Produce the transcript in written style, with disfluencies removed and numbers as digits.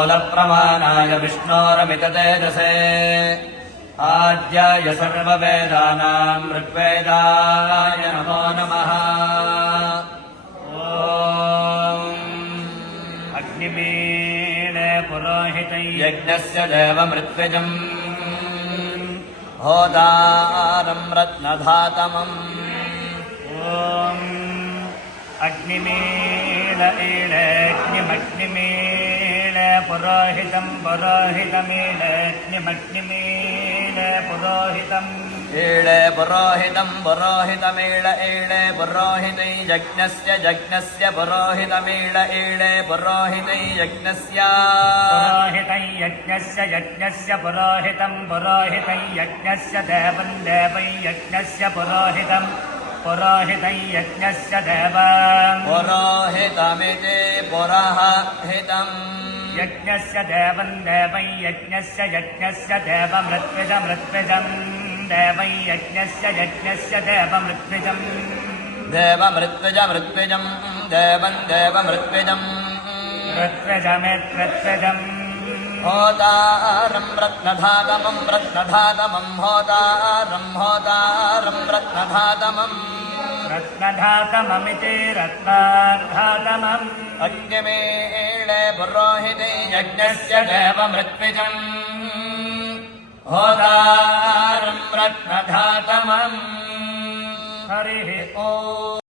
मूलप्रमाणाय विष्णोरमिततेजसे आद्याय सर्ववेदानां ऋग्वेदाय नमो नमः। अग्निमीळे पुरोहितै यज्ञस्य देवमृत्विजम् होदारं रत्नधातमम्। अग्निमीळेऽग्निमग्निमीळे पुरोहितं पुरोहितमीळेऽग्निमग्निमीळे पुरोहितम् ईळे पुरोहितं पुरोहितमीळ ईळे पुरोहितै यज्ञस्य यज्ञस्य पुरोहितमीळ ईळे पुरोहितै यज्ञस्य पुरोहितै यज्ञस्य यज्ञस्य पुरोहितं पुरोहितै यज्ञस्य देवं देवै यज्ञस्य पुरोहितं पुरोहितै यज्ञस्य देवं पुरोहितमिति पुरोहितम् यज्ञस्य देवं देवै यज्ञस्य यज्ञस्य देवमृत्विजमृत्विजम् देवै यज्ञस्य यज्ञस्य देवमृत्विजम् देवमृत्विजमृत्विजम् देवं देवमृत्विजम् मृत्विजमेत्मृत्विजम् होतारं रत्नधातमं रत्नधातमं होतारं होतारं रत्नधातमम् रत्नधातममिति रत्नधातमम् अग्निमीळे पुरोहिते यज्ञस्य देवमृत्विजम् होतारं रत्नधातमम् हरिः ओम्।